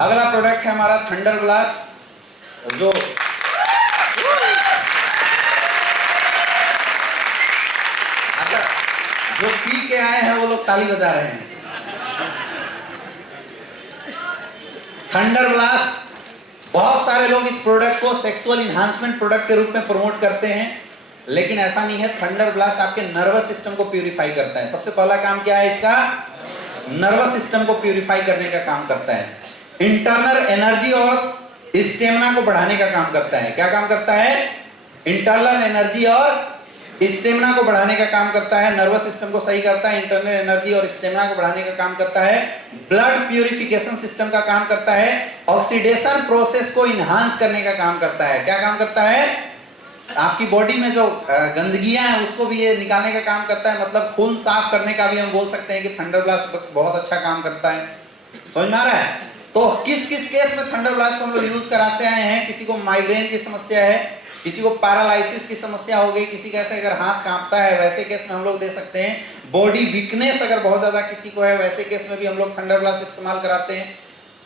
अगला प्रोडक्ट है हमारा थंडर ब्लास्ट, जो अच्छा जो पी के आए हैं वो लोग ताली बजा रहे हैं। थंडर ब्लास्ट, बहुत सारे लोग इस प्रोडक्ट को सेक्सुअल इन्हांसमेंट प्रोडक्ट के रूप में प्रमोट करते हैं, लेकिन ऐसा नहीं है। थंडर ब्लास्ट आपके नर्वस सिस्टम को प्यूरिफाई करता है। सबसे पहला काम क्या है इसका? नर्वस सिस्टम को प्यूरिफाई करने का काम करता है। इंटरनल एनर्जी और स्टेमिना को बढ़ाने का काम करता है। क्या काम करता है? इंटरनल एनर्जी और स्टेमिना को बढ़ाने का काम करता है। नर्वस सिस्टम को सही करता है, इंटरनल एनर्जी और स्टेमिना को बढ़ाने का काम करता है। ब्लड प्यूरिफिकेशन सिस्टम का काम करता है। ऑक्सीडेशन प्रोसेस को इनहांस करने का काम करता है। क्या काम करता है? आपकी बॉडी में जो गंदगियां हैं उसको भी ये निकालने का काम करता है। मतलब खून साफ करने का भी हम बोल सकते हैं कि थंडर ब्लास्ट बहुत अच्छा काम करता है। समझ में आ रहा है? तो किस किस केस में थंडर ब्लास्ट को हम लोग यूज कराते आए हैं? किसी को माइग्रेन की समस्या है, किसी को पैरालिसिस की समस्या हो गई, किसी का ऐसे अगर हाथ कांपता है वैसे केस में हम लोग दे सकते हैं। बॉडी वीकनेस अगर बहुत ज्यादा किसी को है वैसे केस में भी हम लोग थंडर ब्लास्ट इस्तेमाल कराते हैं।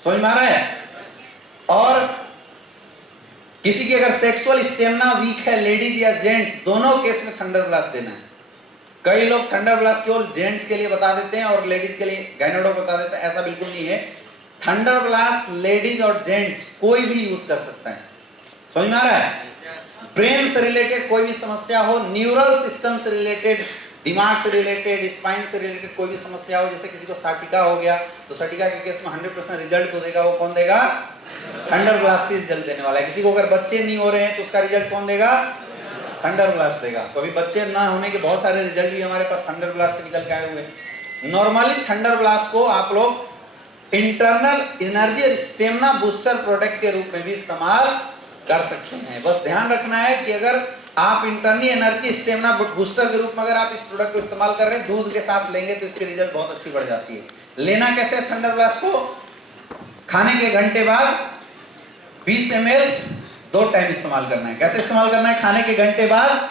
समझ में आ रहा है? और किसी की अगर सेक्सुअल स्टेमिना वीक है, लेडीज या जेंट्स, दोनों केस में थंडर ब्लास्ट देना है। कई लोग थंडर ब्लास्ट केवल जेंट्स के लिए बता देते हैं और लेडीज के लिए गायनेडो बता देते हैं। ऐसा बिल्कुल नहीं है। थंडर ब्लास्ट लेडीज और जेंट्स कोई भी यूज कर सकता है। समझ में आ रहा है? ब्रेन से रिलेटेड कोई भी समस्या हो, न्यूरल सिस्टम से रिलेटेड, दिमाग से रिलेटेड, स्पाइन से रिलेटेड कोई भी समस्या हो, जैसे किसी को साटिका हो गया तो साटिका के केस में 100% रिजल्ट तो देगा वो कौन देगा? थंडर ब्लास्ट ही रिजल्ट देने वाला है। किसी को अगर बच्चे नहीं हो रहे हैं तो उसका रिजल्ट कौन देगा? थंडर ब्लास्ट देगा। तो अभी बच्चे ना होने के बहुत सारे रिजल्ट भी हमारे पास थंडर ब्लास्ट से निकल के आए हुए हैं। नॉर्मली थंडर ब्लास्ट को आप लोग इंटरनल एनर्जी और स्टेमिना बूस्टर प्रोडक्ट के रूप में भी इस्तेमाल कर सकते हैं। बस ध्यान रखना है कि अगर आप इंटरनल एनर्जी स्टेमिना बूस्टर के रूप में अगर आप इस प्रोडक्ट को इस्तेमाल कर रहे हैं, दूध के साथ लेंगे तो इसकी रिजल्ट बहुत अच्छी बढ़ जाती है। लेना कैसे है थंडर ब्लास्ट को? खाने के घंटे बाद 20 ml 2 टाइम इस्तेमाल करना है। कैसे इस्तेमाल करना है? खाने के घंटे बाद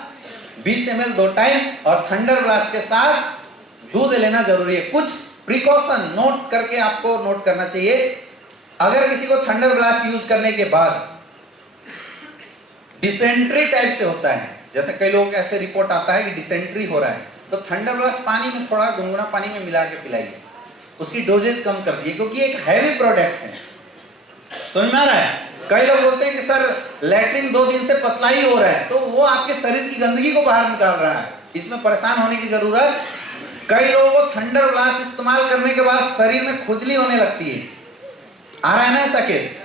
20 ml 2 टाइम, और थंडर ब्लास्ट के साथ दूध लेना जरूरी है। कुछ प्रिकॉशन नोट करके आपको नोट करना चाहिए। अगर किसी को थंडर ब्लास्ट यूज करने के बाद डिसेंट्री टाइप से होता है, जैसे कई लोगों को ऐसे रिपोर्ट आता है कि डिसेंट्री हो रहा है, तो थंडर ब्लास्ट पानी में थोड़ा गुनगुना पानी में मिला के पिलाइए, उसकी डोजेज कम कर दिए, क्योंकि एक हैवी प्रोडक्ट है। समझ में आ रहा है? कई लोग बोलते हैं कि सर लैट्रिन 2 दिन से पतला ही हो रहा है, तो वो आपके शरीर की गंदगी को बाहर निकाल रहा है, इसमें परेशान होने की जरूरत। कई लोगों को थंडर ब्लास्ट इस्तेमाल करने के बाद शरीर में खुजली होने लगती है। आ रहा है ना ऐसा केस?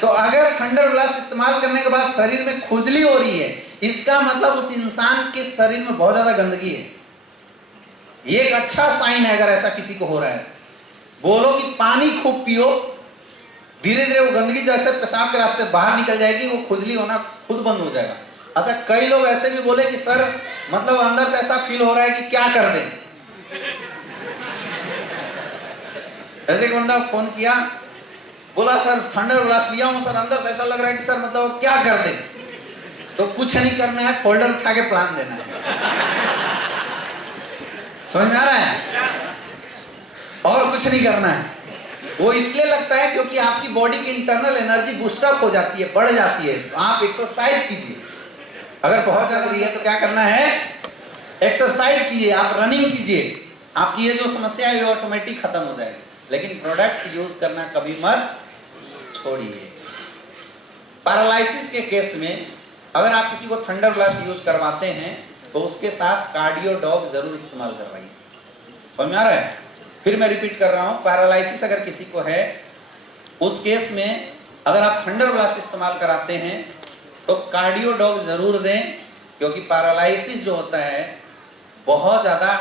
तो अगर थंडर ब्लास्ट इस्तेमाल करने के बाद शरीर में खुजली हो रही है, इसका मतलब उस इंसान के शरीर में बहुत ज्यादा गंदगी है। ये एक अच्छा साइन है। अगर ऐसा किसी को हो रहा है, बोलो कि पानी खूब पियो, धीरे धीरे वो गंदगी जैसे पेशाब के रास्ते बाहर निकल जाएगी, वो खुजली होना खुद बंद हो जाएगा। अच्छा, कई लोग ऐसे भी बोले कि सर मतलब अंदर से ऐसा फील हो रहा है कि क्या कर दें। ऐसे एक बंदा फोन किया, बोला सर थंडर ब्लास्ट लिया हूं सर, अंदर से ऐसा लग रहा है कि सर मतलब क्या कर दें। तो कुछ नहीं करना है, फोल्डर उठा के प्लान देना है। समझ में आ रहा है? और कुछ नहीं करना है। वो इसलिए लगता है क्योंकि आपकी बॉडी की इंटरनल एनर्जी बूस्टअप हो जाती है, बढ़ जाती है। तो आप एक्सरसाइज कीजिए। अगर बहुत ज्यादा रही है तो क्या करना है? एक्सरसाइज कीजिए, आप रनिंग कीजिए, आपकी ये जो समस्या है ये ऑटोमेटिक खत्म हो जाएगी। लेकिन प्रोडक्ट यूज करना कभी मत छोड़िए। पैरालिसिस के केस में अगर आप किसी को थंडर ब्लास्ट यूज करवाते हैं तो उसके साथ कार्डियो डॉग जरूर इस्तेमाल करवाइए। समझ में आ रहा है? फिर मैं रिपीट कर रहा हूं, पैरालिसिस अगर किसी को है उस केस में अगर आप थंडर ब्लास्ट इस्तेमाल कराते हैं तो कार्डियो डॉग जरूर दें, क्योंकि पैरालिसिस जो होता है बहुत ज्यादा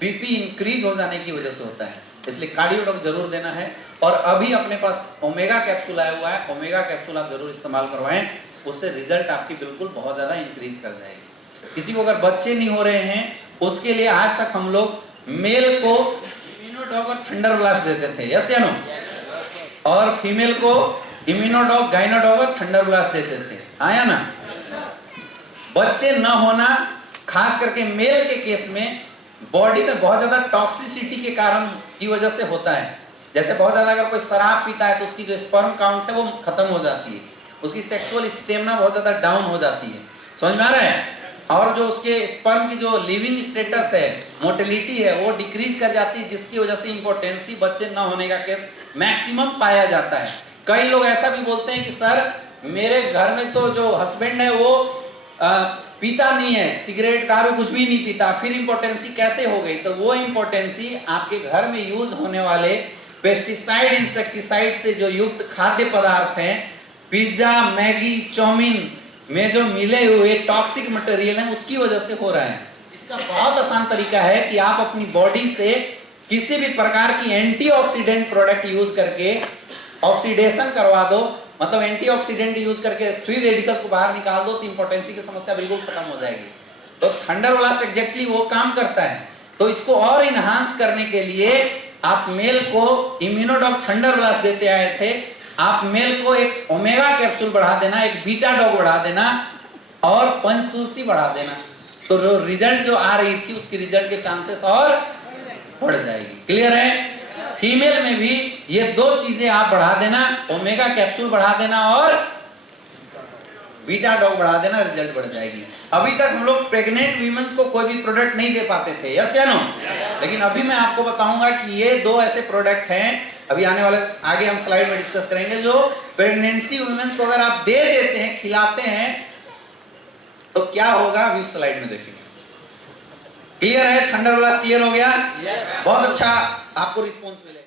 बीपी इंक्रीज हो जाने की वजह से होता है, इसलिए कार्डियो डॉग जरूर देना है। और अभी अपने पास ओमेगा कैप्सूल आया हुआ है, ओमेगा कैप्सूल आप जरूर इस्तेमाल करवाएं, उससे रिजल्ट आपकी बिल्कुल बहुत ज्यादा इंक्रीज कर जाएगी। किसी को अगर बच्चे नहीं हो रहे हैं उसके लिए आज तक हम लोग मेल को इम्यूनोडॉग और थंडर ब्लास्ट देते थे, यस या नो, और फीमेल को इम्यूनोडॉग, गाइनोडॉग और थंडर ब्लास्ट देते थे, आया ना। बच्चे न होना खास करके मेल के केस में बॉडी में बहुत ज्यादा टॉक्सिसिटी के कारण की वजह से होता है। जैसे बहुत ज्यादा अगर कोई शराब पीता है तो उसकी जो स्पर्म काउंट है वो खत्म हो जाती है, उसकी सेक्सुअल स्टेमिना बहुत ज्यादा डाउन हो जाती है, समझ में आ रहा है? और जो उसके स्पर्म की जो लिविंग स्टेटस है, मोटिलिटी है, वो डिक्रीज कर जाती है, जिसकी वजह से इंपोर्टेंसी, बच्चे न होने का केस मैक्सिमम पाया जाता है। कई लोग ऐसा भी बोलते हैं कि सर मेरे घर में तो जो हस्बैंड है वो पीता नहीं है, सिगरेट दारू कुछ भी नहीं पीता, फिर इंपोर्टेंसी कैसे हो गई? तो वो इंपोर्टेंसी आपके घर में यूज होने वाले पेस्टिसाइड, इंसेक्टिसाइड से जो युक्त खाद्य पदार्थ हैं, पिज्जा, मैगी, चाउमीन में जो मिले हुए टॉक्सिक मटेरियल है, उसकी वजह से हो रहा है। इसका बहुत आसान तरीका है कि आप अपनी बॉडी से किसी भी प्रकार की एंटीऑक्सीडेंट प्रोडक्ट यूज करके ऑक्सीडेशन करवा दो, मतलब एंटीऑक्सीडेंट यूज करके फ्री रेडिकल्स को बाहर निकाल दो, तो इंपोर्टेंसी की समस्या बिल्कुल खत्म हो जाएगी। तो थंडर ब्लास्ट एग्जैक्टली वो काम करता है। तो इसको और इनहांस करने के लिए आप मेल को इम्यूनोडॉग थंडर ब्लास्ट देते आए थे, आप मेल को एक ओमेगा कैप्सूल बढ़ा देना, एक बीटा डॉग बढ़ा देना और पंचतुलसी बढ़ा देना, तो जो रिजल्ट जो आ रही थी उसकी रिजल्ट के चांसेस और बढ़ जाएगी। क्लियर है? फीमेल में भी ये दो चीजें आप बढ़ा देना, ओमेगा कैप्सूल बढ़ा देना और बीटा डॉग बढ़ा देना, रिजल्ट बढ़ जाएगी। अभी तक हम लोग प्रेग्नेंट वीमेंस को कोई भी प्रोडक्ट नहीं दे पाते थे, यस या नो? लेकिन अभी मैं आपको बताऊंगा कि ये दो ऐसे प्रोडक्ट हैं, अभी आने वाले आगे हम स्लाइड में डिस्कस करेंगे, जो प्रेगनेंसी वुमेन्स को अगर आप दे देते हैं, खिलाते हैं, तो क्या होगा अभी स्लाइड में देखेंगे। क्लियर है? थंडर ब्लास्ट क्लियर हो गया? बहुत अच्छा आपको रिस्पॉन्स मिलेगा।